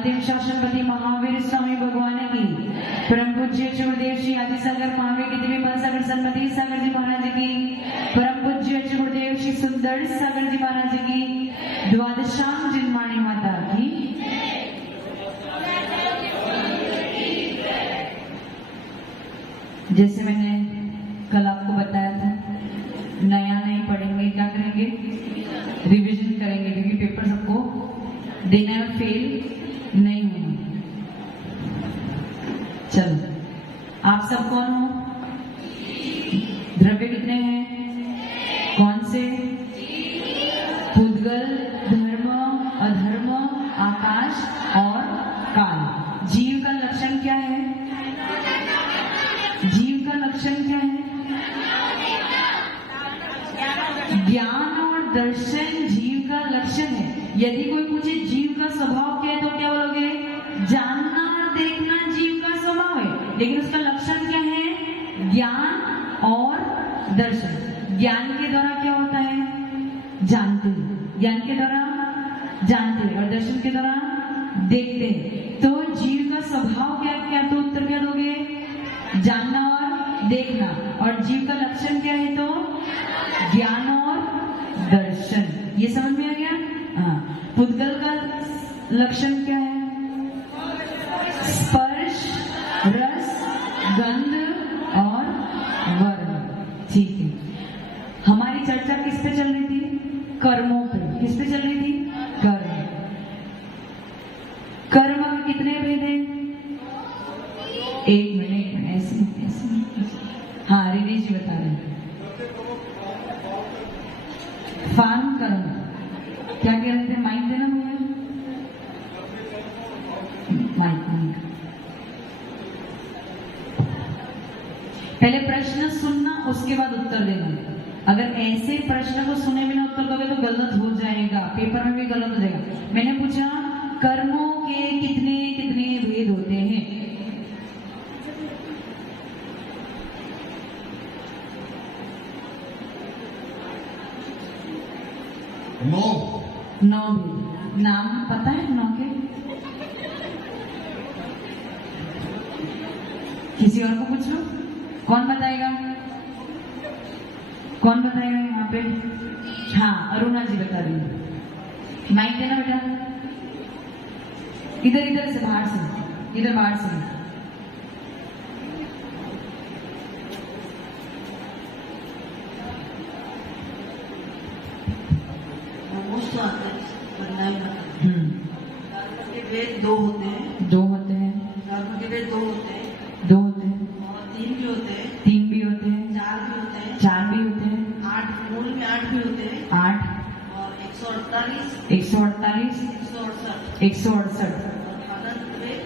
अंतिम शासनपति महावीर स्वामी भगवान की, परम पूज्य गुरुदेव श्री आदिसागर महावीर की दिव्य बल सागर सन्मति सागर जी महाराज की, परम पूज्य गुरुदेव श्री सुंदर सागर जी महाराज की, द्वादशाम जिनमाणी माता की। जैसे मैंने कल आपको बताया था, नया नहीं पढ़ेंगे, क्या करेंगे, रिवीजन करेंगे, क्योंकि पेपर सबको देना है, फेल नहीं होना। चलो, आप सब कौन हो? द्रव्य कितने हैं? कौन से? पुद्गल, धर्म, अधर्म, आकाश और काल। जीव का लक्षण क्या है? जीव का लक्षण क्या है? ज्ञान और दर्शन जीव का लक्षण है। यदि कोई पूछे जीव का स्वभाव क्या है, तो क्या बोलोगे? जानना और देखना जीव का स्वभाव है, लेकिन उसका लक्षण क्या है? ज्ञान और दर्शन। ज्ञान के द्वारा क्या होता है? जानते हैं, ज्ञान के द्वारा जानते हैं, और दर्शन के द्वारा देखते हैं। तो जीव का स्वभाव क्या क्या? तो उत्तर क्या दोगे? जानना और देखना। और जीव का लक्षण क्या है? तो ज्ञान और दर्शन। ये समझ में आ गया? हाँ। पुद्गल का लक्षण क्या है? स्पर्श, रस, गंध और वर्ण। ठीक है। हमारी चर्चा किस पे चल रही थी? कर्मों पे। किस पे चल रही थी? कर्म। कर्म के कितने भेद हैं? एक मिनट, ऐसे हाँ, रिनेश जी बता रहे। फार्म कर्म क्या कह रहे थे? माइक देना मुझे, माइक। पहले प्रश्न सुनना, उसके बाद उत्तर देना। अगर ऐसे प्रश्न को सुने बिना उत्तर दोगे तो गलत हो जाएगा, पेपर में भी गलत हो जाएगा। मैंने पूछा कर्मों के कितने कितने भेद होते हैं? नौ भेद। नाम पता है नौ के? किसी और को पूछ लो, कौन बताएगा? कौन बताएगा यहाँ पे? हाँ, अरुणा जी बता रही। माइक देना बेटा। इधर इधर से, बाहर से, इधर बाहर से। वेद दो होते हैं। दो होते हैं। कर्म के वेद दो होते हैं। दो होते हैं। और तीन भी होते हैं। तीन भी होते हैं। चार भी होते हैं। चार भी होते हैं। आठ, मूल में आठ भी होते हैं। 8 और 148, 148, 168, 168। अनंत वेद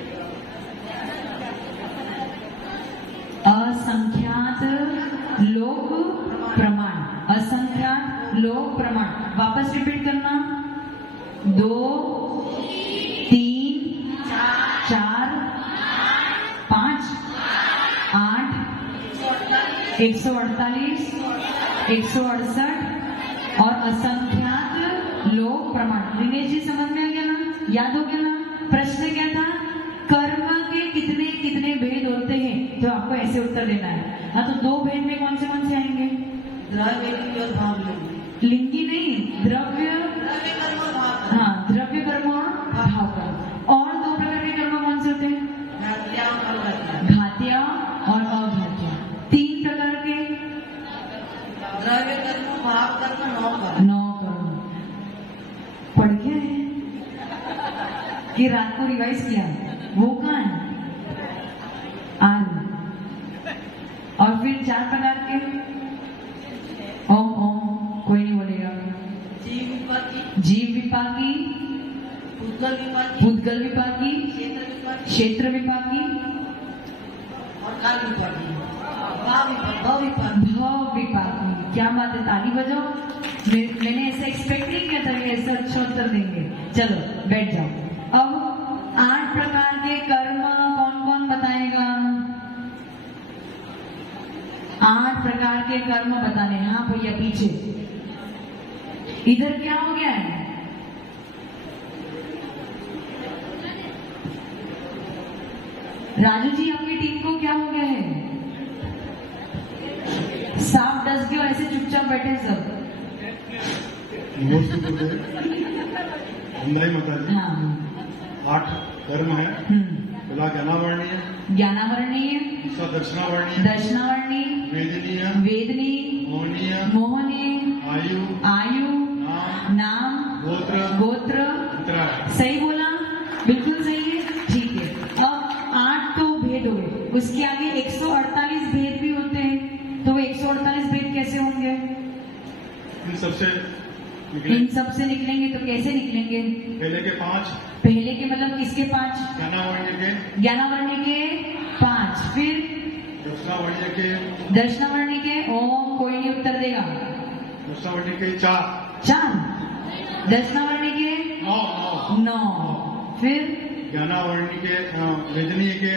असंख्यात लोक प्रमाण। असंख्यात लोक प्रमाण। वापस रिपीट करना। 2, 3, 4, 5, 8, 148, 168 और असंख्यात लोक प्रमाण। दिनेश जी समझ में आ गया ना? याद हो गया ना? प्रश्न क्या था? कर्म के कितने कितने भेद होते हैं? तो आपको ऐसे उत्तर देना है। हाँ, तो दो भेद में कौन से आएंगे? द्रव्य लिंगी और भाव लिंगी। लिंगी नहीं, द्रव्य कर्म और भाव। हाँ, द्रव्य कर्म और भाव कर्म। और दो प्रकार के कर्म कौन से होते हैं? घातिया और अघातिया। घातिया और अघातिया। 3 प्रकार के द्रव्य कर्म, भाव कर्म, 9 कर्म। 9 कर्म। पढ़ गया है कि रात को रिवाइज किया? वो कहाँ है? और फिर 4 प्रकार के ओम ओम, कोई नहीं बोलेगा। जीव विपाकी, जीव विपाकी, पुद्गल विपाकी, पुद्गल विपाकी, क्षेत्र विपाकी, क्षेत्र विपाकी और काल विपाकी, भाव विपाकी, भव विपाकी। भव विपाकी। क्या बात है, ताली बजाओ। मैंने ऐसा एक्सपेक्ट नहीं किया था कि ऐसा अच्छा उत्तर देंगे। चलो बैठ जाओ। अब 8 प्रकार के कर्म कौन कौन बताएगा? 8 प्रकार के कर्म बताने। हाँ भैया पीछे। इधर क्या हो गया है? राजू जी आपकी टीम को क्या हो गया है? सांप डस गया और ऐसे चुपचाप बैठे हैं सब। नमस्ते गुरुदेव। वंदे मातरम। हाँ 8 कर्म है। पहला ज्ञानावर्णीय, ज्ञानावर्णीय, दूसरा दर्शनावर्णीय, दर्शनावर्णीय, वेदनीय, वेदनीय, मोहनीय, मोहनीय, आयु, आयु, नाम, नाम, गोत्र, गोत्र। अंतराय। सही बोला? बिल्कुल सही है। ठीक है, अब 8 तो भेद हो गए, उसके आगे 148 भेद भी होते हैं, तो वो 148 भेद कैसे होंगे? इन सबसे निकले। इन सब से निकलेंगे तो कैसे निकलेंगे? पहले के 5, पहले के मतलब किसके 5? ज्ञानावर्णीय के, ज्ञानावर्णीय के 5, फिर दर्शनावर्णीय के, दर्शनावर्णीय के। ओम कोई नहीं उत्तर देगा। दर्शनावर्णीय के 4, दर्शनावर्णीय के 9, फिर ज्ञानावर्णीय के, वेदनीय के,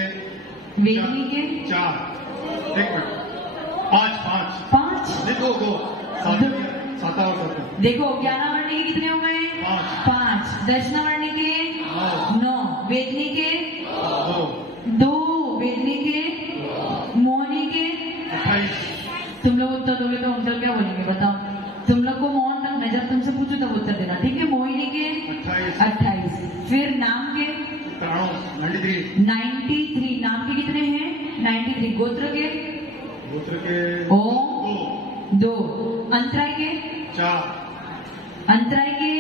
वेदनीय के 4, एक मिनट, 5, 5। देखो 2, 7 और 7। देखो ज्ञानावर्णीय के कितने हो गए? 5। दर्शनावर्णीय के 9, वेदनीय के 2, वेदनीय के, मोहनीय के 28। तुम लोग उत्तर दोगे तो अंकल क्या बोलेंगे बताओ? तुम लोग को मौन रखना है, जब तुमसे पूछो तब उत्तर देना, ठीक है? मोहिनी के 28, फिर नाम के 93, नाम के कितने हैं? 93, गोत्र के ओम 2, अंतराय के 4, अंतराय के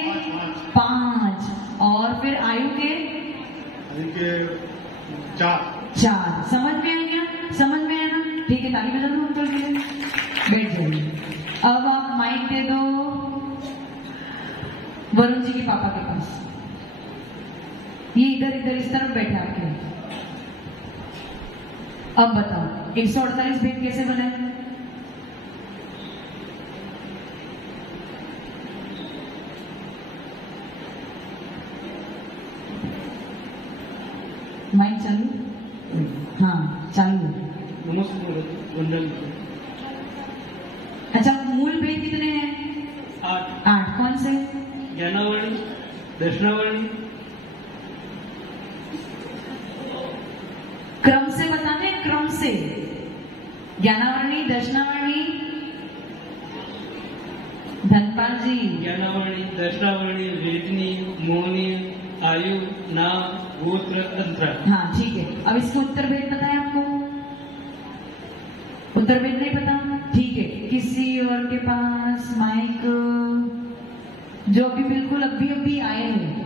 5, और फिर आयु के 4। समझ में आ गया? समझ में आया ना? ठीक है, ताली बजा दो अंकल के लिए, बैठ जाइए। अब आप माइक दे दो वरुण जी के पापा के पास। ये इधर इस तरफ बैठे आपके। अब बताओ 148 भेद कैसे बने? माइक चालू? हाँ चालू है। नमस्ते वंदन। अच्छा, मूल भेद कितने हैं? 8। कौन से? ज्ञानावर्णी, दर्शनावर्णी। क्रम से बताने, क्रम से। ज्ञानावर्णी, दर्शनावर्णी। धनपाल जी। ज्ञानावर्णी, दर्शनावर्णी, वेदनी, मोहनी, आयु, नाम, गोत्र, अंतराय। हाँ ठीक है, अब इसके उत्तर भेद पता है आपको? उत्तर भेद नहीं पता? ठीक है, किसी और के पास माइक, जो अभी बिल्कुल अभी आए हैं?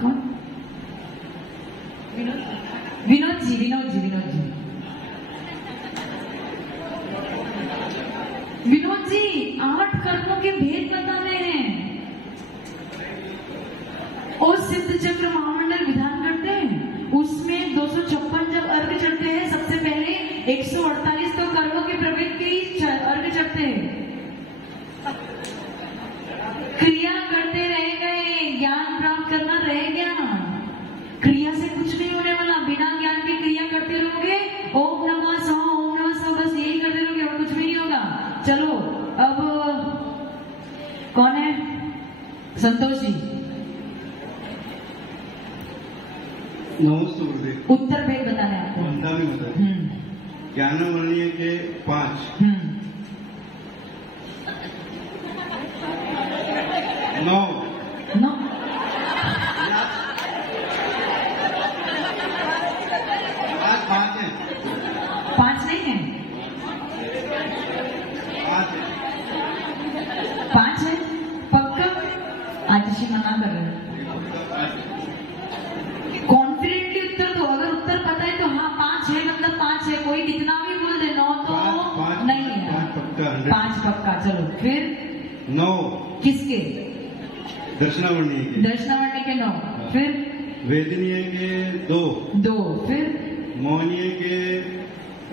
कौन? विनोद जी। 8 कर्मों के भेद बताने हैं। और सिद्ध चक्र महामंडल विधान करते हैं, उसमें 256 जब अर्घ चढ़ते हैं, सबसे पहले 148 तो कर्मों के प्रभेद के ही अर्घ चढ़ते हैं। क्रिया करते रह गए, ज्ञान प्राप्त करना रह गया। क्रिया से कुछ नहीं होने वाला, बिना ज्ञान के क्रिया करते रहोगे, ओम नमः शिवाय, ओम नमः शिवाय, बस यही करते रहोगे और कुछ भी नहीं होगा। चलो अब कौन है? संतोष जी। नमस्ते गुरुदेव। उत्तर भेद बताना है आपको। वंदा में बताइए। ज्ञानावर्णीय के 5, 9, 9। 5 है। 5 नहीं है? 5 है। 5 है पक्का? आतिशी मना कर रहे हैं। कॉन्फिडेंटली उत्तर दो, अगर उत्तर पता है तो हाँ 5 है मतलब 5 है, कोई कितना भी बोल दे 9 तो नहीं है। 5 पक्का। चलो फिर 9 किसके? दर्शनावर्णीय के। दर्शनावर्णीय के 9, फिर वेदनीय के 2, फिर मोहनीय के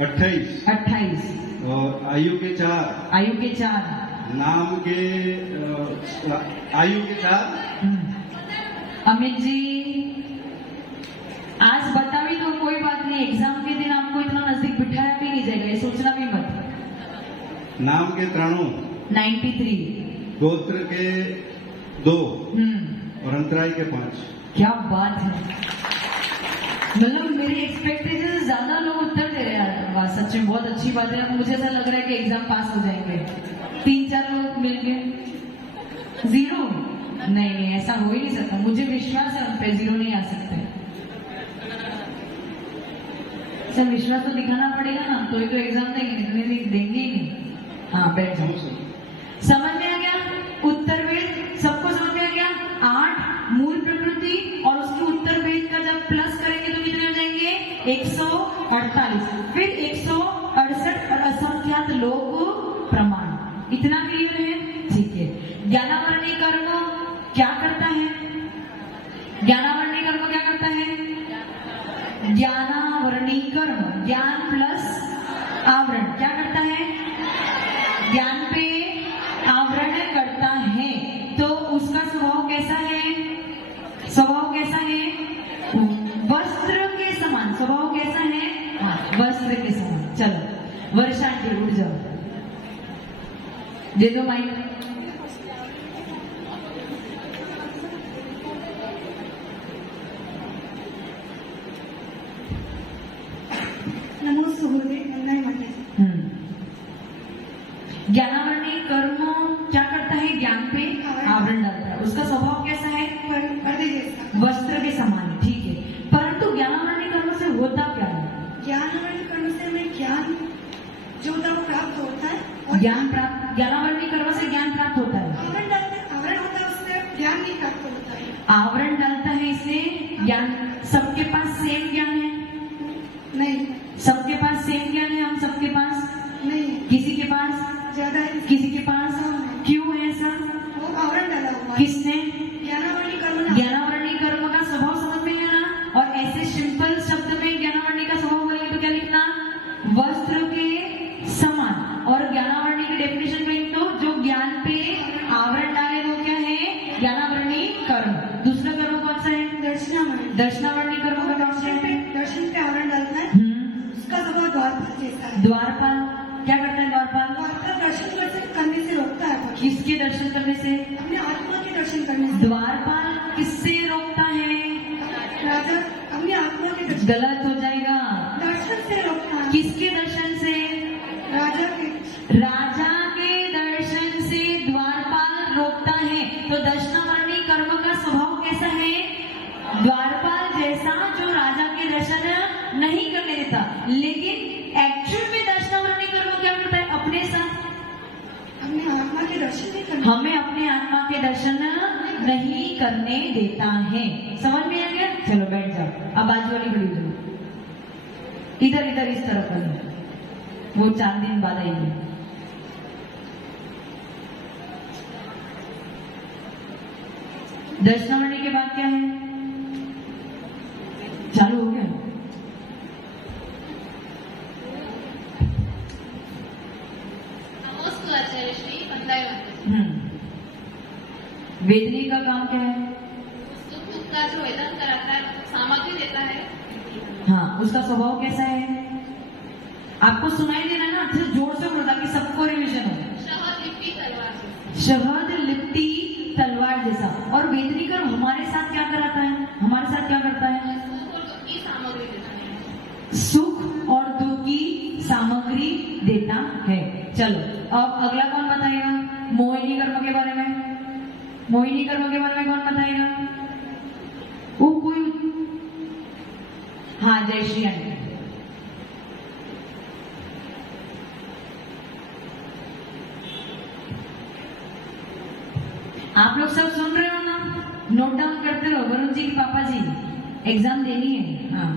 28 और आयु के 4, नाम के आयु के 4। अमित जी आज बता भी तो कोई बात नहीं, एग्जाम के दिन आपको इतना नजदीक बिठाया भी नहीं जाएगा, ये सोचना भी मत। नाम के 93, गोत्र के 2 और अंतराय के 5। क्या बात है, मतलब मेरी एक्सपेक्टेशंस ज्यादा लोग उत्तर दे रहे हैं। वाह, सच में बहुत अच्छी बात है। मुझे ऐसा लग रहा है कि एग्जाम पास हो जाएंगे। 3-4 लोग मिलके 0? नहीं, ऐसा हो ही नहीं सकता। मुझे विश्वास है उन पे, 0 नहीं आ सकते। सर विश्वास तो दिखाना पड़ेगा ना, तो ये तो एग्जाम देंगे ही नहीं। हाँ, बैठ जाओ। समझ में आ गया? उत्तर वेद सबको समझ में आ गया? 8 मूल प्रकृति और उसकी उत्तर वेद का जब प्लस करेंगे तो कितने हो जाएंगे? 148। फिर 168 और असंख्यात लोक प्रमाण। इतना क्लियर है? ठीक है। ज्ञानावरणी कर्म क्या करता है? ज्ञानावरणी कर्म क्या करता है? ज्ञानावरणी कर्म, ज्ञान प्लस आवरण क्या करता है? ज्ञान पे आवरण करता है। तो उसका स्वभाव कैसा है? स्वभाव कैसा है? वस्त्र के समान। स्वभाव कैसा है? हाँ, वस्त्र के समान। चलो वर्षा आंटी उठ जाओ, दे दो माइक। ज्ञानावरणी कर्म क्या करता है? ज्ञान पे आवरण डालता है। उसका स्वभाव कैसा है? वस्त्र के समान। ठीक है, परंतु ज्ञानावरणी कर्म से होता क्या है? ज्ञानावरणी कर्म से हमें ज्ञान जो होता है वो प्राप्त होता है। और ज्ञान प्राप्त, ज्ञानावरणी कर्म से ज्ञान प्राप्त होता है। आवरण होता है, उससे ज्ञान नहीं प्राप्त होता है। आवरण डालता है इससे ज्ञान। सबके पास सेम ज्ञान है? नहीं, सबके पास सेम ज्ञान है? हम सबके पास नहीं, किसी के पास ज्यादा है, किसी के पास। क्यों है ऐसा? वो आवरण डाला हुआ है। किसने? ज्ञानावरणी कर्म। ज्ञानावरणी कर्म का स्वभाव समझ में है ना? और ऐसे सिंपल शब्द में ज्ञानावरणी का स्वभाव बोलेंगे तो क्या लिखना? वस्त्र के समान। और ज्ञानावरणी की डेफिनेशन में तो जो ज्ञान पे आवरण डाले वो क्या है? ज्ञानावरणी कर्म। दूसरा कर्म कौन सा है? दर्शनावरणी। दर्शनावरणी कर्म का कौन सा है? दर्शन पे आवरण डालता है। उसका स्वभाव द्वारपाल जैसा है। द्वारपाल क्या करता है? द्वारपाल दर्शन करने से रोकता है। किसके दर्शन करने से? अपने आत्मा के दर्शन करने से। द्वारपाल किससे रोकता है? राजा अपनी आत्मा के दर्शन। गलत हो जाएगा। दर्शन से रोकता है। किसके दर्शन से? राजा के। राजा के दर्शन से द्वारपाल रोकता है। तो दर्शनावरणी कर्म का स्वभाव कैसा है? द्वारपाल जैसा, जो राजा के दर्शन नहीं करने देता। लेकिन एक्चुअल में दर्शनावरणी कर्म क्या करता है? अपने साथ अपने आत्मा के दर्शन नहीं करने। हमें अपने आत्मा के दर्शन नहीं करने देता है। समझ में आ गया? चलो बैठ जाओ। अब बाजू वाली खड़ी हो जाओ। इधर इधर इस तरफ करो, वो 4 दिन बाद आएंगे। दर्शनावरणी के बाद क्या है? चालू हो गया? नमोस्तु आचार्य श्री मंत्रालय। वेदनी का काम क्या है? सुख दुख का जो वेदन कराता है, सामग्री देता है। हाँ, उसका स्वभाव कैसा है? आपको सुनाई दे रहा है ना? अच्छे जोर से बोलो ताकि सबको रिविजन हो। शहद लिपटी तलवार से। शहद लिपटी तलवार जैसा। और वेदनी कर्म हमारे साथ क्या कराता है? हमारे साथ क्या करता है? सुख और दुख की सामग्री देता सुख और दुख की सामग्री देता है। है। चलो अब अगला कौन बताएगा? मोहिनी कर्म के बारे में। मोहिनी कर्म के बारे में कौन बताएगा? वो कोई? हाँ, जयश्री आंटी। आप लोग सब सुन रहे हो ना? नोट डाउन करते रहो। वरुण जी की पापा जी, एग्जाम देनी है। हाँ,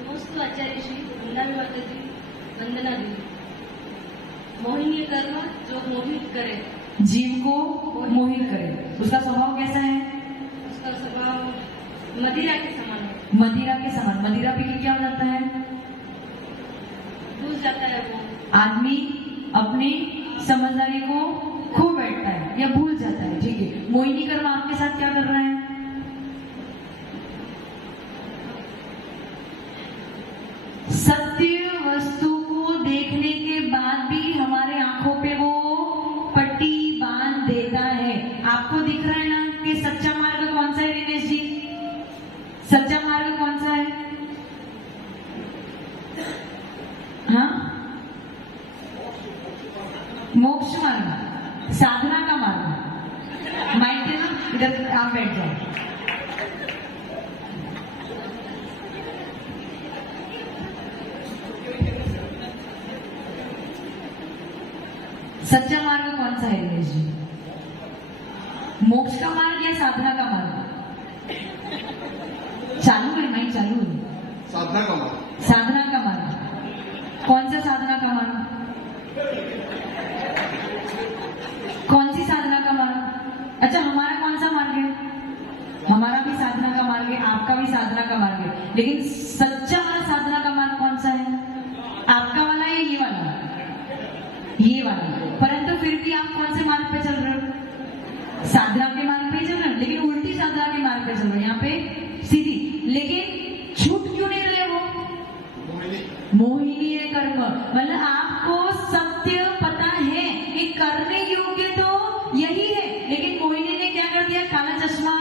नमोस्तु आचार्य श्री वृंदावन जी, वंदना जी। मोहिनी कर्म जो मोहित करे, जीव को मोहित करे। उसका स्वभाव कैसा है? उसका स्वभाव मदिरा के समान है। मदिरा के समान। मदिरा पी के क्या हो जाता है? भूल जाता है वो। आदमी अपनी समझदारी को खो बैठता है या भूल जाता है। ठीक है, मोहिनी कर्म आपके साथ क्या कर रहा है? सत्य वस्तु को देखने के बाद भी हमारे आंखों पे वो पट्टी बांध देता है। आपको दिख रहा है ना कि सच्चा मार्ग कौन सा है? दिनेश जी, सच्चा मार्ग कौन सा है? मार्ग, साधना का मार्ग, माइक देना, इधर आप बैठ जाओ। सच्चा मार्ग कौन सा है दिनेश जी? मोक्ष का मार्ग या साधना का मार्ग? चालू है, माइक चालू है। साधना का मार्ग। साधना का मार्ग। कौन सा साधना का मार्ग? कौन सी साधना का मार्ग? अच्छा, हमारा कौन सा मार्ग है? हमारा भी साधना का मार्ग है, आपका भी साधना का मार्ग है, लेकिन सच्चा वाला साधना का मार्ग कौन सा है? आपका वाला या ये वाला? ये वाला। परंतु फिर भी आप कौन से मार्ग पे चल रहे हो? साधना के मार्ग पे चल रहे हो, लेकिन उल्टी साधना के मार्ग पे चल रहे हो। यहाँ पे सीधी, लेकिन छूट क्यों नहीं रहे हो? मोहिनी है कर्म, मतलब आपको सत्य पता है कि करने योग्य तो यही है, लेकिन मोहिनी ने क्या कर दिया? काला चश्मा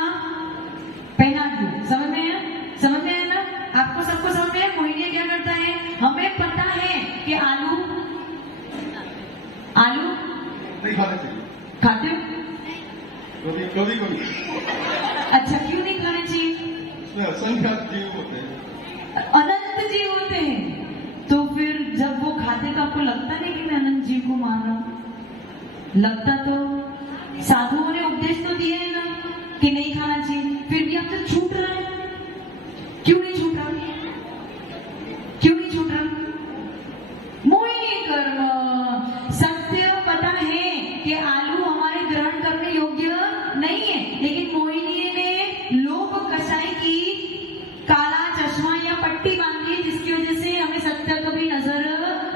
पहना दिया। समझ में आया? समझ में आया ना? आपको सबको समझ में आया? मोहिनी क्या करता है? हमें पता है कि आलू नहीं खाने चाहिए। खाते हो? कभी अच्छा, क्यों नहीं खाने चाहिए? उसमें असंख्यात जीव होते हैं, अनंत जीव होते हैं, तो फिर जब वो खाते तो आपको लगता नहीं कि मैं अनंत जीव को मान रहा हूं? लगता तो साधुओं ने उपदेश तो दिए है ना कि नहीं खाना चाहिए, फिर भी आप तो छूट रहे हैं। क्यों नहीं छूट रहा? क्यों नहीं छूट रहा? मोहिनी कर्म, सत्य पता है कि आलू हमारे ग्रहण करने योग्य नहीं है, लेकिन मोहिनी ने लोभ कषाय की काला चश्मा या पट्टी बांधी है, जिसकी वजह से हमें सत्य कभी नजर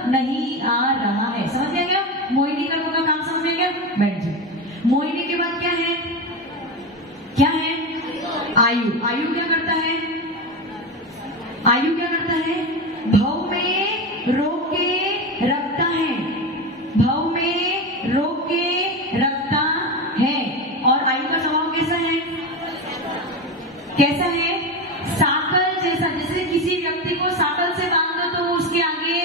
नहीं आ रहा है। समझ गया क्या? मोहिनी कर्म का काम समझ गया? बैठ जाओ। मोहिनी के बाद क्या है? क्या है? आयु। आयु क्या करता है? आयु क्या करता है? भव में रोक के रखता है, भव में रोक के रखता है। और आयु का स्वभाव कैसा है? कैसा है? साकल जैसा। जैसे किसी व्यक्ति को साकल से बांध दो तो वो उसके आगे,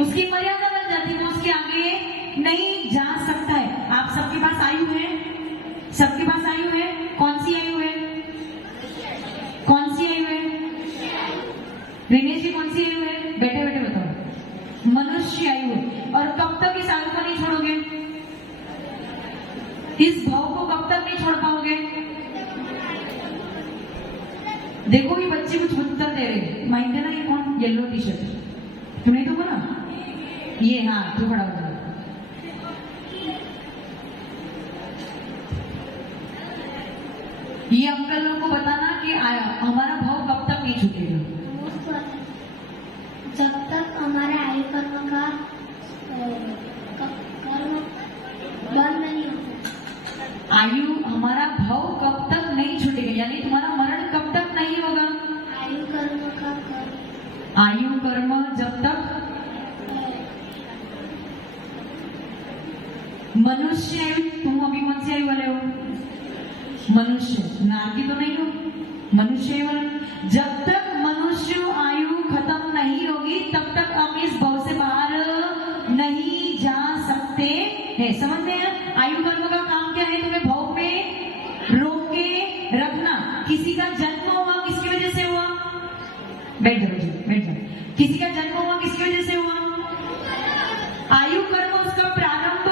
उसकी मर्यादा बन जाती है, वो उसके आगे नहीं जा सकता है। आप सबके पास आयु है? सबके पास आयु है? कौन सी आयु है? कौन सी आयु है? दिनेश जी कौन सी आयु है? बैठे बैठे बताओ। मनुष्य आयु है। और कब तक इस आयु को नहीं छोड़ोगे? इस भाव को कब तक नहीं छोड़ पाओगे? देखो ये बच्चे कुछ उत्तर दे रहे। माइक देना, ये कौन? येलो टी शर्ट तुमने तो बोला ये। हाँ, तू खड़ा हो जा। ये अंकल लोग को बताना कि हमारा भाव कब तक नहीं छूटेगा? जब तक हमारे आयु कर्म का कर्म बंद नहीं होता। आयु, हमारा भाव कब तक नहीं छूटेगा, यानी तुम्हारा मरण कब तक नहीं होगा? आयु कर्म का कर्म, आयु कर्म जब तक। मनुष्य आयु, तुम अभी कौन सी आयु वाले हो? मनुष्य। नारकी तो नहीं हो, मनुष्य आयु वाले। जब तक मनुष्य आयु खत्म नहीं होगी तब तक हम इस भव से बाहर नहीं जा सकते हैं। समझ में आया? आयु कर्म का काम क्या है? तुम्हें भव में रोक के रखना। किसी का जन्म हुआ किसकी वजह से हुआ? बैठ जाओ जी, बैठ जाओ। किसी का जन्म हुआ किसकी वजह से हुआ? आयु कर्म उसका प्रारंभ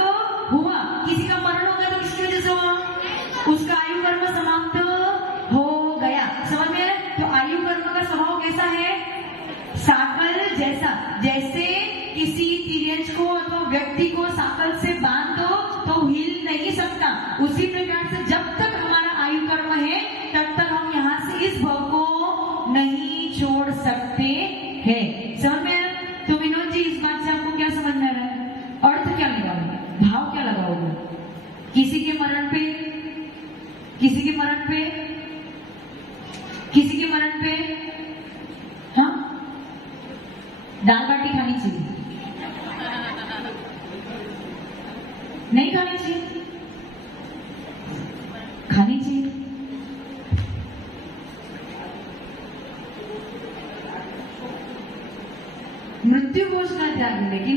हुआ। किसी का मरण हो गया तो किसकी वजह से हुआ? उसका आयु कर्म समाप्त हो गया। समझ में आया? तो आयु कर्म का स्वभाव कैसा है? साकल जैसा। जैसे किसी तिर्यज को अथवा व्यक्ति को साकल से बांध दो तो हिल नहीं सकता, उसी प्रकार से जब तक हमारा आयु कर्म है तब तक हम यहाँ से इस भव को नहीं छोड़ सकते हैं। समझ में आया? तो विनोद जी, इस बात से आपको क्या समझ में आ रहा है? अर्थ क्या लगाओगे? भाव क्या लगाओगे? किसी के मरण पे, किसी के मरण पे, किसी के मरण पे, हाँ, दाल बाटी खानी चाहिए? नहीं खानी चाहिए? खानी चाहिए। मृत्यु भोज का त्याग, लेकिन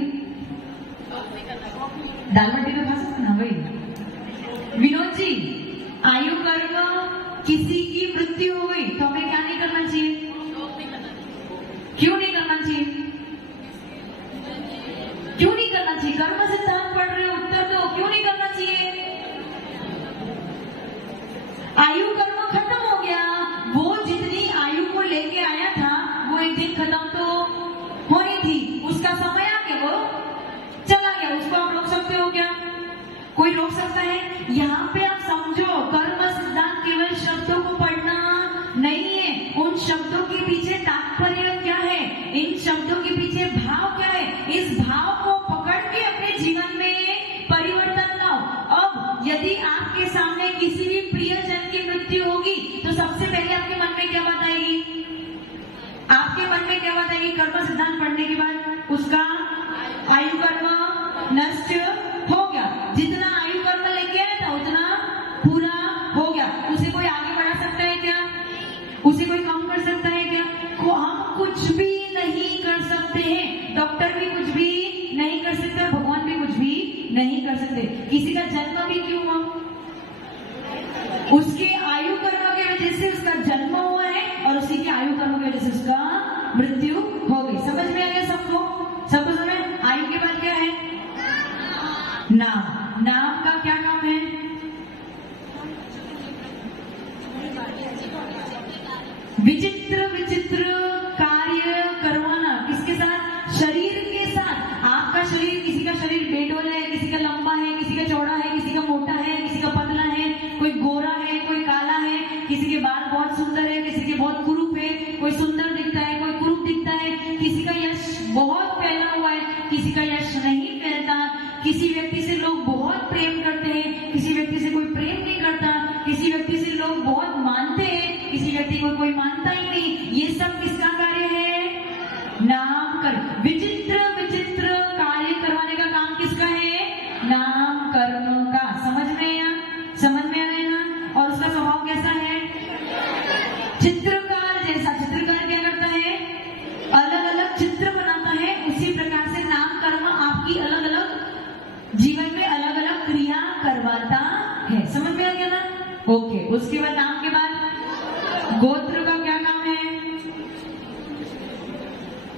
दाल बाटी तो खा सकते ना भाई। विनोद जी, आयु कर्म किसी की मृत्यु हो गई तो हमें क्या नहीं करना चाहिए? क्यों नहीं करना चाहिए? क्यों नहीं करना चाहिए? कर्म सिद्धांत पढ़ रहे हो, उत्तर दो, क्यों नहीं करना चाहिए? आयु कर्म खत्म हो गया, वो जितनी आयु को लेके आया था वो एक दिन खत्म तो होनी थी, उसका समय आ गया, वो चला गया, उसको आप रोक सकते हो क्या? कोई रोक सकता है? यहाँ पे आप समझो, कर्म सिद्धांत केवल शब्दों को पढ़ना नहीं है, उन शब्दों के पीछे तात्पर्य क्या है, इन शब्दों के पीछे भाव क्या है, इस भाव को पकड़ के अपने जीवन में परिवर्तन लाओ। अब यदि आपके सामने किसी भी प्रियजन की मृत्यु होगी तो सबसे पहले आपके मन में क्या बात आएगी? आपके मन में क्या बात आएगी? कर्म सिद्धांत पढ़ने के बाद उसका आयु कर्म नष्ट हो गया, जितना आयु कर्म लेके आया था उतना पूरा हो गया, उसे कोई आगे बढ़ा सकता है क्या? उसे कोई कम कर सकता है क्या? हम कुछ भी नहीं कर सकते हैं, डॉक्टर भी कुछ भी नहीं कर सकते, भगवान भी कुछ भी नहीं कर सकते। किसी का जन्म भी क्यों हुआ? उसके आयु कर्म की वजह से उसका जन्म हुआ है और उसी की आयु कर्म की वजह से उसका मृत्यु हो गई। समझ में आ गया सबको? सबको समझ? आयु के बाद क्या है? नाम। नाम का क्या काम है? विचित्र विचित्र कार्य करवाना, किसके साथ? शरीर के साथ। आपका शरीर, किसी का शरीर बेडोल है, किसी का लंबा है, किसी का चौड़ा है, किसी का मोटा है, किसी का पतला है, कोई गोरा है, कोई काला है, किसी के बाल बहुत सुंदर है, किसी के बहुत कुरूप है, कोई सुंदर दिखता है, कोई कुरूप दिखता है, किसी का यश बहुत फैला हुआ है, किसी का यश नहीं फैलता, किसी व्यक्ति से लोग बहुत प्रेम करते हैं, किसी व्यक्ति से कोई प्रेम नहीं करता, किसी व्यक्ति से लोग बहुत मानते हैं, किसी व्यक्ति को कोई मानता ही नहीं। ये सब किसका कार्य है? नाम कर्म। विचित्र विचित्र कार्य करवाने का काम किसका है? नाम कर्म का। समझ में आया? समझ में आ गया ना? और उसका स्वभाव कैसा है? चित्रकार जैसा। चित्रकार क्या करता है? अलग अलग चित्र बनाता है, उसी प्रकार से नाम कर्म आपकी अलग अलग जीवन में अलग अलग क्रिया करवाता है। समझ में आ गया ना? ओके। उसके बाद नाम के बाद गोत्र का क्या काम है?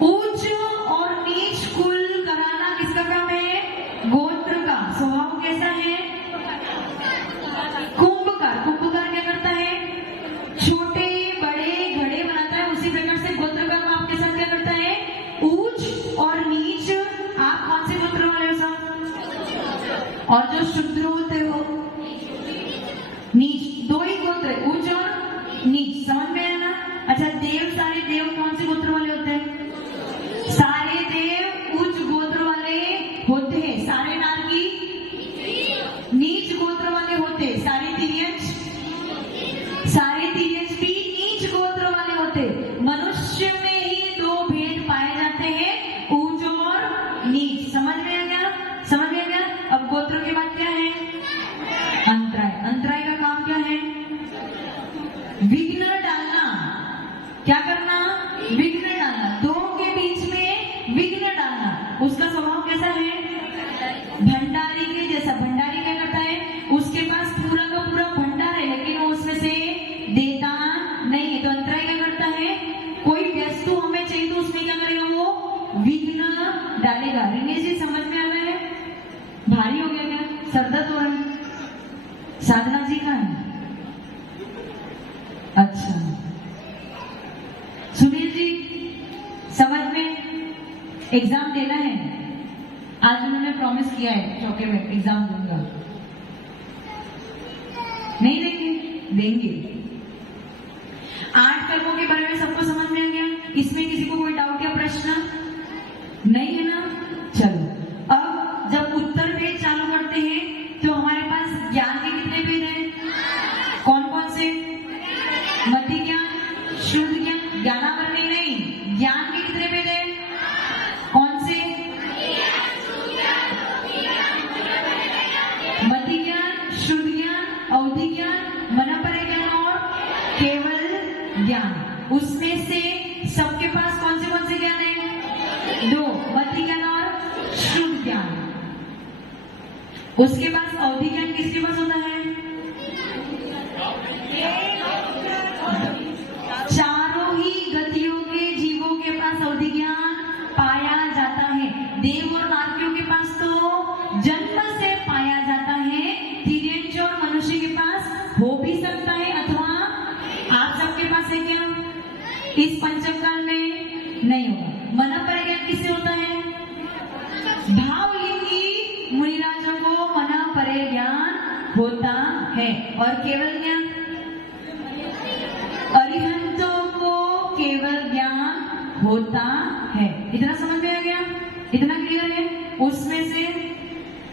ऊंच और नीच कुल कराना किसका काम है? गोत्र का। स्वभाव कैसा है? कुंभकार। कुंभकार क्या करता है? छोटे बड़े घड़े बनाता है, उसी प्रकार से गोत्र का काम आपके साथ क्या करता है? ऊंच और नीच। आप कौन से गोत्र वाले हो सब? और जो शूद्र होते हो नीच। दो ही गोत्र है, ऊंच और नीच। समझ में आया ना? अच्छा, देव, सारे देव कौन से गोत्र वाले होते हैं? सारे देव उच्च गोत्र वाले होते हैं, सारे नारकी नीच गोत्र वाले होते हैं, सारे तिर्यंच भी नीच गोत्र वाले होते हैं। मनुष्य में ही दो भेद पाए जाते हैं, ऊंच और नीच। समझ में आ गया? समझ में आ गया? अब गोत्र के बाद क्या है? अंतराय। अंतराय का काम क्या है? विघ्न डालना। क्या करना? विघ्न डालना। दो के बीच में विघ्न डालना। उसका स्वभाव कैसा है? भंडारी के जैसा। भंडारी क्या करता है? उसके पास पूरा का पूरा भंडार है, लेकिन वो उसमें से देता नहीं है। तो अंतराय क्या करता है? कोई वस्तु हमें चाहिए तो उसमें क्या करेगा? वो विघ्न डालेगा। रिनेश जी, समझ में आ रहा है? भारी हो गया क्या? सरदर्द हो रहा है? साधना जी कहाँ है? अच्छा, सुनील जी, समझ में? एग्जाम देना है। आज उन्होंने प्रॉमिस किया है चौके में एग्जाम दूंगा। नहीं देंगे? देंगे। 8 कर्मों के बारे में सबको समझ में आ गया? इसमें किसी को कोई डाउट या प्रश्न नहीं है ना? चलो, अब जब उत्तर पेज चालू करते हैं तो हमारे पास ज्ञान के कितने पेज हैं? कौन कौन से? मति ज्ञान, शुद्ध ज्ञान, ज्ञानावरणी नहीं, ज्ञान के कितने पेज हैं? कौन से? मति ज्ञान, शुद्ध ज्ञान, अवधि ज्ञान, मनपरे ज्ञान और केवल ज्ञान। उसमें से सबके पास कौन से ज्ञान है? 2, मति ज्ञान और शुद्ध ज्ञान। उसके पास अवधि ज्ञान किसके पास होता है? चारों ही गतियों के जीवों के पास अवधि ज्ञान पाया जाता है। देव और नारकियों के पास तो जन्म से पाया जाता है। तिर्यंच और मनुष्य के पास हो भी सकता है, अथवा आप सबके पास है क्या? इस पंचम काल में नहीं होगा। मना पर ज्ञान किससे होता है? भावलिंगी मुनिराजों को मना परे ज्ञान होता है। और केवल ज्ञान अरिहंतों को केवल ज्ञान होता है। इतना समझ में आ गया? इतना क्लियर है? उसमें से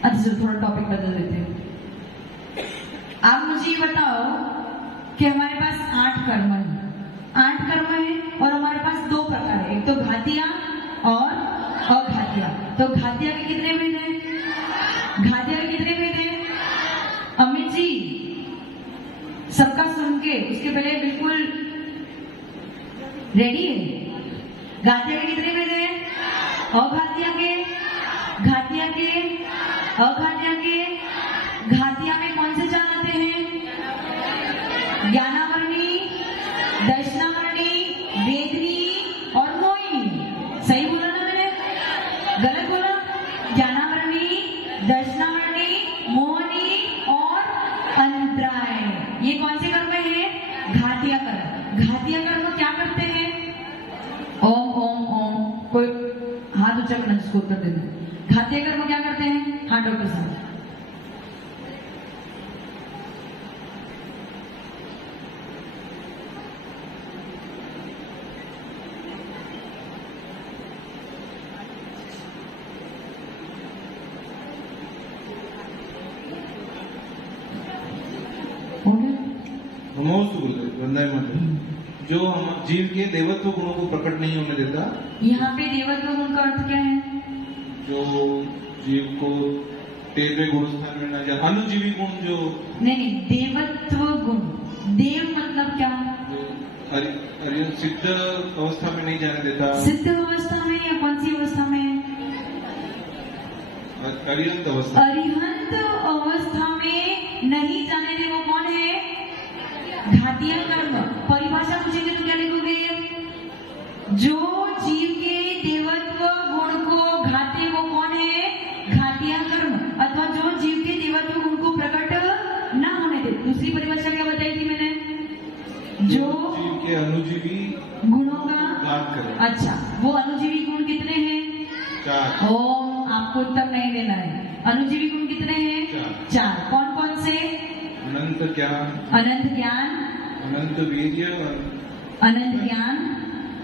अच्छा थोड़ा टॉपिक बदल देते हैं। आप मुझे ये बताओ कि हमारे पास 8 कर्म है। 8 कर्म है और हमारे पास 2 प्रकार है, एक तो घातिया और अघातिया। तो घातिया के कितने भेद हैं? घातिया के कितने भेद हैं? अमित जी सबका सुन के उसके पहले बिल्कुल रेडी है। घातिया के कितने भेद हैं? अघातिया के, घातिया के, अघातिया के। घातिया में कौन से 4 आते हैं? ज्ञानावर्णी, दर्शनावर्णी, वेदनी और मोहिनी। सही बोला ना मैंने? गलत बोला? ज्ञानावर्णी, दर्शनावर्णी, मोहिनी और अंतराय, ये कौन से कर्म है? घातिया कर्म। घातिया कर्म क्या करते हैं? ओम ओम ओम। कोई हाथ ऊंचा करना जिसको उत्तर देना। घातिया कर्म क्या करते हैं? हाँ डॉक्टर साहब। नमोस्तु बोलते वंदे मातरम। जो हम जीव के देवत्व गुणों को प्रकट नहीं होने देता। यहाँ पे देवत्व गुण का अर्थ क्या है? जो जीव को तेरहवें गुण स्थान में न जाए, अनुजीवी गुण जो नहीं, देवत्व गुण। देव मतलब क्या? सिद्ध अवस्था में नहीं जाने देता। सिद्ध अवस्था में या कौन सी अवस्था में? अरिहंत अवस्था। अरिहंत अवस्था में नहीं जाने दे, वो कौन है? घातिया कर्म। परिभाषा पूछेंगे तो क्या लिखोगे? जो जीव के देवत्व गुण को घाते वो कौन है? घातिया कर्म। अथवा जो जीव के देवत्व गुण को प्रकट न होने दे। दूसरी परिभाषा क्या बताई थी मैंने? जो जीव के अनुजीवी गुणों का घात करे। अच्छा, वो अनुजीवी गुण कितने हैं? 4। ओम, आपको उत्तर नहीं देना है। अनुजीवी गुण कितने हैं? 4। कौन कौन से? अनंत ज्ञान, अनंत ज्ञान, अनंत वीर्य, अनंत ज्ञान,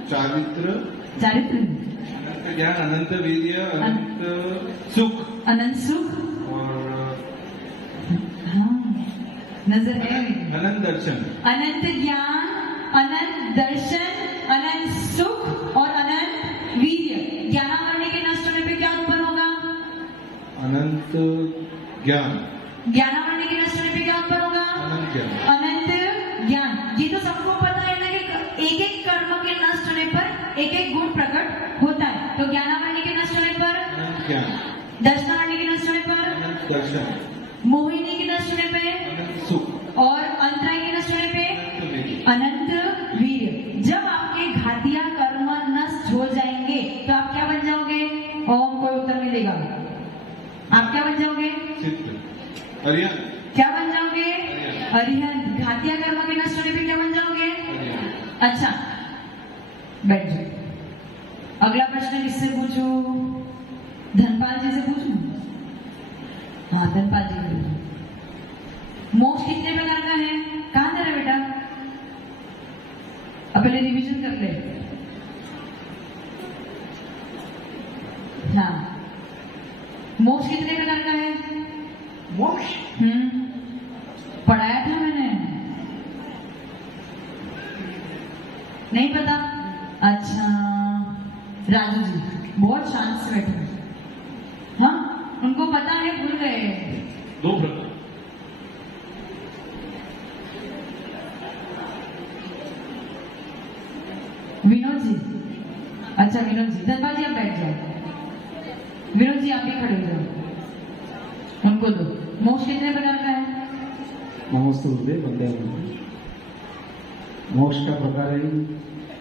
चारित्र, चारित्र, अनंत ज्ञान, अनंत वीर्य, अनंत सुख अनंत सुख और हाँ नजर है। अनंत दर्शन। अनंत ज्ञान, अनंत दर्शन, अनंत सुख और अनंत वीर्य। ज्ञानावरणी के नष्ट होने पे क्या उत्पन्न होगा? अनंत ज्ञान। ज्ञानावरणी के नष्ट होने पे क्या उत्पन्न होगा? अनंत ज्ञान। अनंत ज्ञान। ये तो सबको पता है ना कि एक एक कर्म के नष्ट होने पर एक एक गुण प्रकट होता है। तो ज्ञानावरणी के नष्ट होने पर अनंत ज्ञान, दर्शनावरणी के नष्ट होने पर अनंत दर्शन, मोहिनी के नष्ट होने पे अनंत सुख और अंतराय के नष्ट होने पे अनंत वीर्य। अनंत वीर्य। जब आपके घातिया कर्म नष्ट हो जाएंगे तो आप क्या बन जाओगे? ओम, कोई उत्तर नहीं देगा। आप क्या बन जाओगे? सिद्ध। अरिहंत। क्या बन जाओगे? अरिहंत। घातिया कर्म के नष्ट होने पे क्या बन जाओगे? अरिहंत। अच्छा, बैठ जाओ। अगला प्रश्न किससे पूछूं? धनपाल जी से पूछूं? हाँ, धनपाल जी से पूछूं। मोक्ष कितने प्रकार का है? कहाँ जा रहा है बेटा? अब पहले रिवीजन कर ले। हाँ, मोक्ष कितने प्रकार का है? मोक्ष पढ़ाया था मैंने। नहीं पता? अच्छा, राजू जी बहुत शांत से बैठे। हाँ, उनको पता है, भूल गए। 2 प्रकार। विनोद जी, अच्छा विनोद जी, धनपाल जी आप बैठ जाओ। विनोद जी आप भी खड़े हो जाओ। उनको दो। मोक्ष कितने प्रकार का है? नमस्ते गुरुदेव, वंदे मातरम। मोक्ष का प्रकार है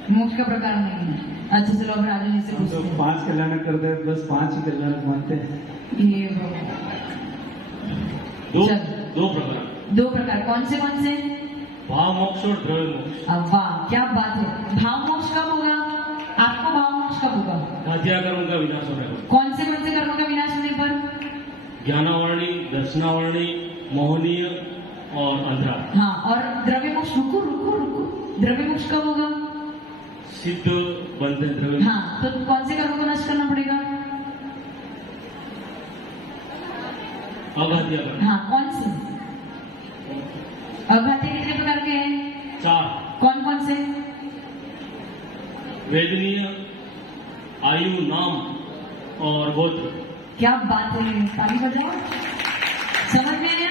मोक्ष का प्रकार नहीं है। अच्छा चलो अब राजू जी से हम तो पूछते हैं। 5 कल्याण करते हैं, बस 5 ही कल्याण मानते हैं। ये चलो। दो प्रकार, दो प्रकार कौन से? भाव मोक्ष और द्रव्य मोक्ष। वाह क्या बात है। भाव मोक्ष कब होगा? आपको भाव मोक्ष कब होगा? घातिया कर्म का विनाश होने पर। कौन से कर्मों का विनाश होने पर? ज्ञानावर्णी, दर्शनावर्णी, मोहनीय और अंतरा। हाँ, और द्रव्य मोक्ष? रुको रुको रुको, द्रव्य मोक्ष कब होगा? सिद्ध बनते द्रव्य। हाँ, तो कौन से कर्मों को नष्ट करना पड़ेगा? अघातिया कर्म। हाँ, कौन से? अघाती कितने प्रकार के हैं? 4। कौन से? वेदनीय, आयु, नाम और गोत्र। क्या बात है, ताली बजाओ। समझ में आया?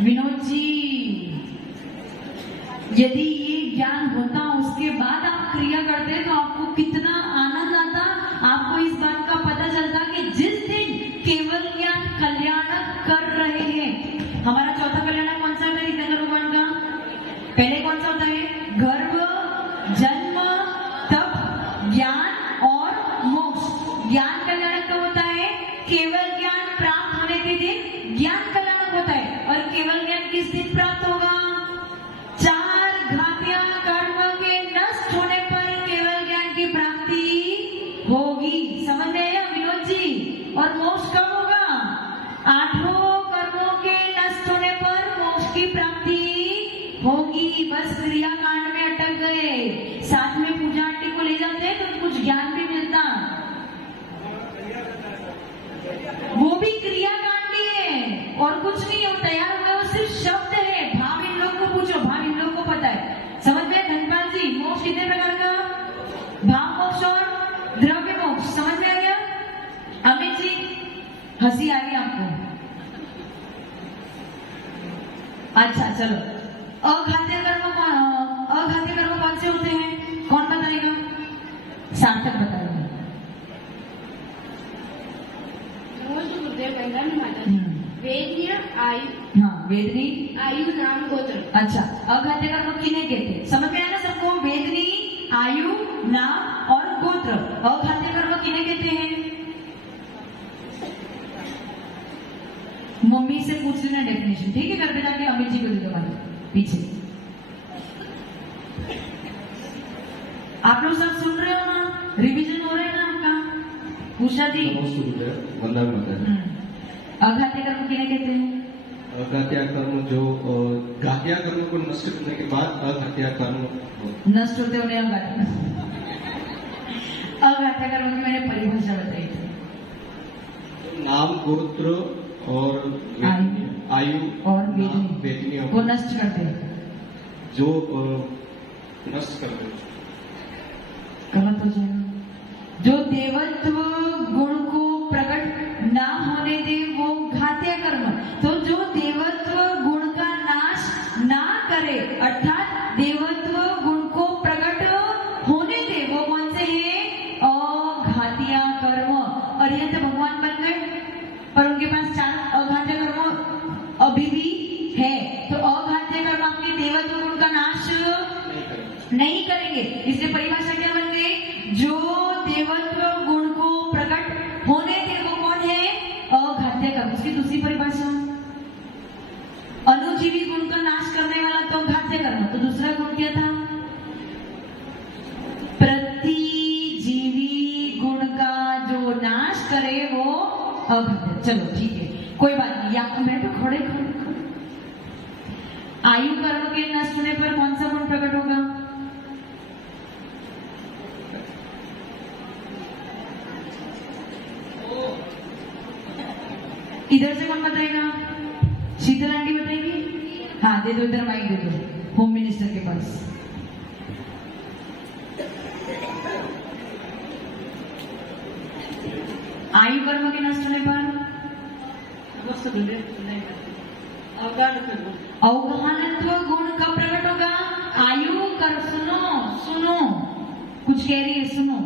विनोद जी, यदि ये ज्ञान होता उसके बाद आप क्रिया करते तो आपको कितना आनंद आता। आपको इस बात का पता चलता कि जिस दिन केवल ज्ञान कल्याण कर रहे हैं। हमारा चौथा कल्याण कौन सा है तीर्थंकर भगवान का? पहले कौन सा होता है? गर्भ, जन्म, तप, ज्ञान और मोक्ष। ज्ञान कल्याण कब होता है? केवल ज्ञान प्राप्त होने के दिन ज्ञान कल्याण होता है। और केवल ज्ञान किस दिन प्राप्त होगा? 4 घातिया कर्म के नष्ट होने पर केवल ज्ञान की प्राप्ति होगी। समझ में आया विनोद जी? और मोक्ष कब होगा? 8 कर्मों के नष्ट होने पर मोक्ष की प्राप्ति होगी। बस क्रिया कांड में अटक गए। साथ में पूजा आंटी को ले जाते तो कुछ ज्ञान भी मिलता। वो भी क्रिया कांडी है और कुछ नहीं हो तैयार हुआ, वो सिर्फ शब्द है। भाव इन लोग को पूछो, भाव इन लोग को पता है। समझ में? धनपाल जी, मोक्ष कितने प्रकार का? भाव मोक्ष और द्रव्य मोक्ष। समझ में आ गया? अमित जी, हंसी आ गई आपको? अच्छा चलो, अघात्य कर्म कौन से होते हैं? कौन बताएगा? सार्थक बताएगा। नमस्ते गुरुदेव, वंदना माता। वेदनीय, आयु। हाँ, वेदनी, आयु, नाम, गोत्र। अच्छा, अघात्य कर्म किन्हें कहते हैं? समझ में आया ना सबको? वेदनी, आयु, नाम और गोत्र। अघात्य कर्म किन्हें कहते हैं? मम्मी से पूछ लेना डेफिनेशन, ठीक है? घर पे जाके अमित जी को दे दो पीछे। आप लोग सब सुन रहे हो ना? रिवीजन हो रहा है ना आपका? उषा जी, नमस्ते गुरुदेव, वंदे मातरम। अघात्य कर्म किन्हें कहते हैं? घातिया कर्म जो घातिया कर्म को नष्ट करने के बाद अघातिया कर्म नष्ट होते उन्हें अघात्य कर्म की मैंने परिभाषा बताई थी। नाम, गोत्र और आयु और वेदनी वेदनी वो नष्ट करते हैं। जो नष्ट करते हैं। गलत हो जाएगा। जो देवत्व गुण को प्रकट ना होने दे वो घात्य कर्म। तो जो देवत्व गुण का नाश ना करे, अर्थात देवत्व गुण को प्रकट होने दे, वो कौन से है? अघातिया कर्म। और ये तो भगवान बन गए पर उनके पास 4 अघात्य कर्म अभी भी है। तो अघात्य कर्म आपके देवत्व गुण का नाश नहीं करेंगे। इसलिए परिभाषा क्या बन गई? जो देवत्व गुण को प्रकट होने दे वो कौन है? अघात्य कर्म। उसकी दूसरी परिभाषा, अनुजीवी गुण का नाश करने वाला तो घात्य कर्म। तो दूसरा गुण क्या था? प्रतिजीवी गुण का जो नाश करे वो अघात्य। चलो ठीक है, कोई बात नहीं। या मैं तो खड़े आयु कर्म के नष्ट होने पर कौन सा गुण प्रकट होगा? इधर से कौन बताएगा? शीतल आंटी बताएगी? हाँ दे दो, इधर माइक दे दो होम मिनिस्टर के पास। आयु कर्म के नष्ट होने पर अवगाहनत्व गुण कब प्रकट होगा? आयु कर्म। सुनो सुनो, कुछ कह रही है, सुनो।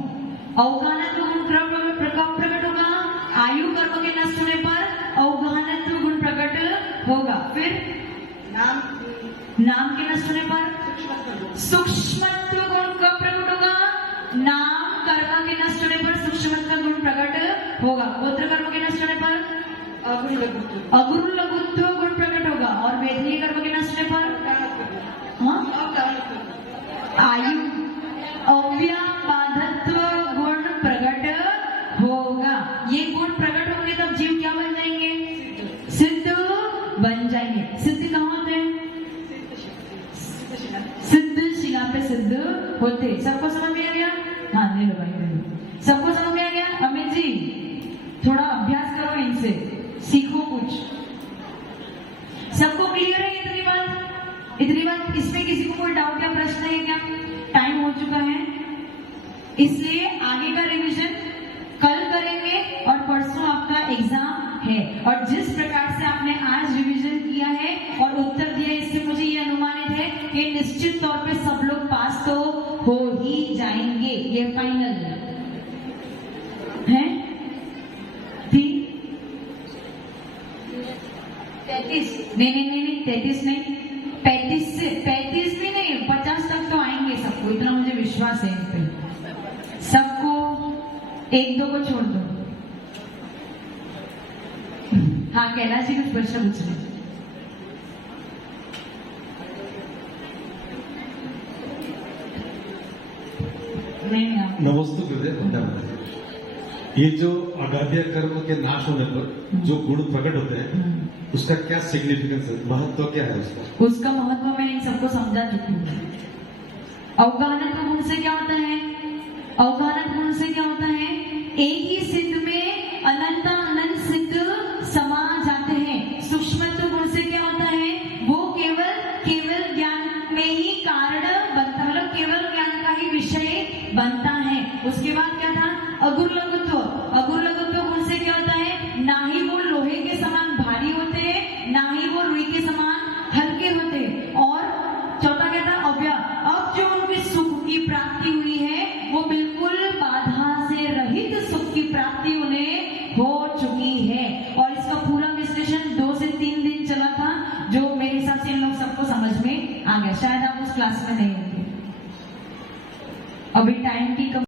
अवगाहनत्व गुण कब आयु कर्म के नष्ट होने पर अवगाहनत्व गुण प्रकट होगा। फिर नाम नाम के नष्ट होने पर सूक्ष्मत्व गुण कब प्रकट होगा? नाम कर्म के नष्ट होने पर सूक्ष्मत्व गुण प्रकट होगा। गोत्र कर्म के नष्ट होने पर अगुरु लघुत्व गुण प्रकट होगा। और वेदनीय कर्म के नष्ट होने पर आयु अव्याबाधत्व गुण प्रकट होगा। ये गुण प्रकट होंगे तब जीव क्या बन जाएंगे? सिद्ध बन जाएंगे। सिद्ध कहाँ होते हैं? सिद्ध शिला पे सिद्ध होते। सबको समझ में आ गया? हाँ ले लो भाई ले लो। सबको समझ में आ गया? अमित जी थोड़ा अभ्यास करो इनसे, सीखो कुछ। सबको क्लियर है इतनी बात? इतनी बात इसमें किसी को कोई डाउट या प्रश्न है क्या? टाइम हो चुका है, इसलिए आगे का रिवीजन कल करेंगे और परसों आपका एग्जाम है। और जिस प्रकार से आपने आज रिवीजन किया है और उत्तर दिया, इससे मुझे ये अनुमानित है कि निश्चित तौर पे सब लोग पास तो हो ही जाएंगे। ये फाइनल है। ठीक 33 नहीं 33 नहीं, 35 भी नहीं, 50 तक तो आएंगे सबको, इतना मुझे विश्वास है इन पे। सबको एक दो को छोड़ दो। हाँ कैलाश जी कुछ प्रश्न पूछ रहे। नहीं आप नमस्ते गुरुदेव, धन्यवाद। ये जो अगाध्य कर्म के नाश होने पर जो गुण प्रकट होते हैं, उसका क्या सिग्निफिकेंस है, महत्व क्या है उसका? उसका महत्व मैं इन सबको समझा चुकी हूँ। अवगाहनत्व गुण से क्या होता है? अवगाहनत्व गुण से क्या होता है? एक ही सिद्ध में अनंत अनंत सिद्ध समा जाते हैं। सूक्ष्मत्व गुण से क्या होता है? वो केवल ज्ञान में ही कारण बनता, मतलब केवल ज्ञान का ही विषय बनता है। उसके बाद क्या था? अगुर लघुत्व गुण से क्या होता है? ना ही वो लोहे के समान भारी होते हैं, ना ही वो रुई के समान हल्के होते। और चौथा क्या था? अव्यय। अब जो उनकी सुख की प्राप्ति हुई है वो बिल्कुल बाधा से रहित सुख की प्राप्ति उन्हें हो चुकी है। और इसका पूरा विश्लेषण 2 से 3 दिन चला था, जो मेरे हिसाब से इन लोग सबको समझ में आ गया। शायद आप उस क्लास में नहीं होंगे, अभी टाइम की